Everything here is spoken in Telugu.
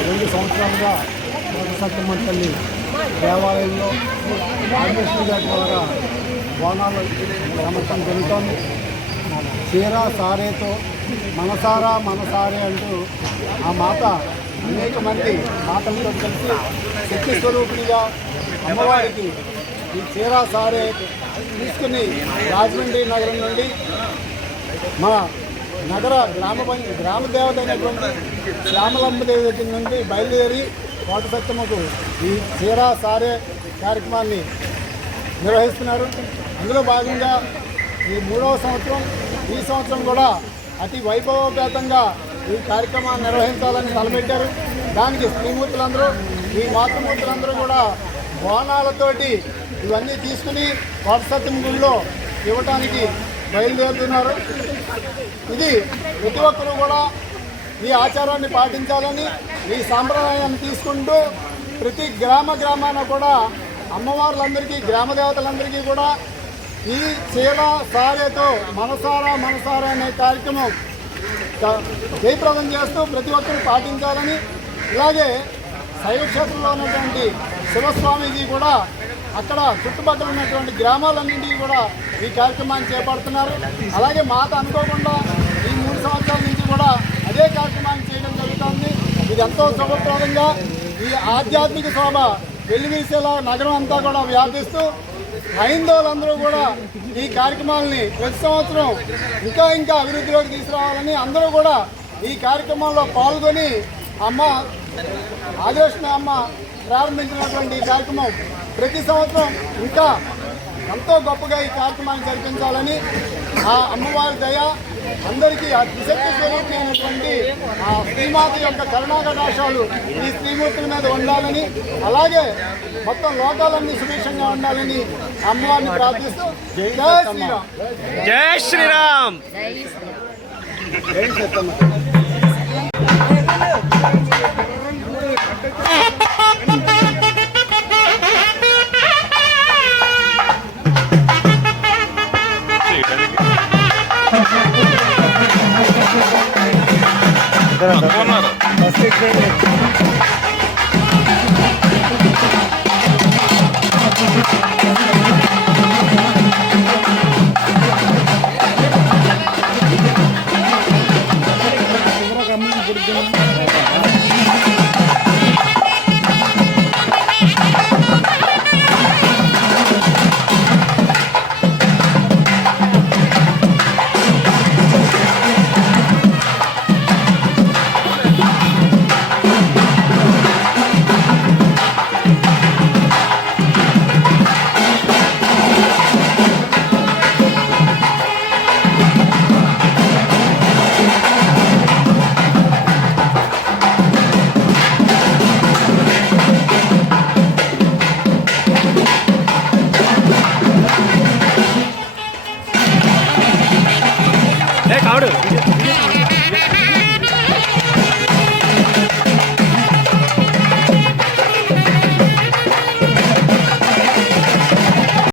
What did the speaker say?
రెండు సంవత్సరాలుగా సత్యమ్మ తల్లి దేవాలయంలో రాజేశ్వరి గారి ద్వారా బోనాలు సమర్థం జరుగుతోంది. చీరా సారేతో మనసారా మనసారే అంటూ ఆ మాత అనేక మంది మాతలతో కలిసి శక్తి స్వరూపిణిగా అమ్మవారికి ఈ చీర సారే తీసుకుని రాజమండ్రి నగరం నుండి మన నగర గ్రామ గ్రామ దేవత అయినటువంటి శ్యామలంబదేవి దగ్గర నుండి బయలుదేరి కోట సత్యమ్మకు ఈ చీరా సారే కార్యక్రమాన్ని నిర్వహిస్తున్నారు. అందులో భాగంగా ఈ మూడవ సంవత్సరం ఈ సంవత్సరం కూడా అతి వైభవపేతంగా ఈ కార్యక్రమాన్ని నిర్వహించాలని తలపెట్టారు. దానికి స్త్రీమూర్తులందరూ ఈ మాతృమూర్తులందరూ కూడా బోనాలతోటి ఇవన్నీ తీసుకుని కోట గుడిలో ఇవ్వటానికి బయలుదేరుతున్నారు. ఇది ప్రతి ఒక్కరూ కూడా ఈ ఆచారాన్ని పాటించాలని ఈ సాంప్రదాయాన్ని తీసుకుంటూ ప్రతి గ్రామ గ్రామాన కూడా అమ్మవార్లందరికీ గ్రామ దేవతలందరికీ కూడా ఈ చీర సారేతో మనసారా మనసారా అనే కార్యక్రమం జయప్రదం చేస్తూ ప్రతి ఒక్కరూ పాటించాలని ఇలాగే శైవక్షేత్రంలో ఉన్నటువంటి శివస్వామీజీ కూడా అక్కడ చుట్టుపక్కల ఉన్నటువంటి గ్రామాలన్నింటికి కూడా ఈ కార్యక్రమాన్ని చేపడుతున్నారు. అలాగే మాత అనుకోకుండా ఈ మూడు సంవత్సరాల నుంచి కూడా అదే కార్యక్రమాన్ని చేయడం జరుగుతుంది. ఇది ఎంతో శుభప్రదంగా ఈ ఆధ్యాత్మిక శోభ వెల్లివీసేలా నగరం అంతా కూడా వ్యాపిస్తూ హైందవులందరూ కూడా ఈ కార్యక్రమాలని ప్రతి సంవత్సరం ఇంకా ఇంకా అభివృద్ధిలోకి తీసుకురావాలని అందరూ కూడా ఈ కార్యక్రమంలో పాల్గొని అమ్మ ఆదిలక్ష్మి అమ్మ ప్రారంభించినటువంటి ఈ కార్యక్రమం ప్రతి సంవత్సరం ఇంకా ఎంతో గొప్పగా ఈ కార్యక్రమాన్ని జరిపించాలని ఆ అమ్మవారి దయ అందరికీ ఆ త్రిశక్తి స్వరూపి అయినటువంటి ఆ శ్రీమాత యొక్క కరుణాకటాక్షాలు ఈ శ్రీమూర్తుల మీద ఉండాలని అలాగే మొత్తం లోకాలన్నీ సుభిక్షంగా ఉండాలని అమ్మవారిని ప్రార్థిస్తూ జై శ్రీరామ్. జై శ్రీరామ్. జై సత్తమ్మ Corner. First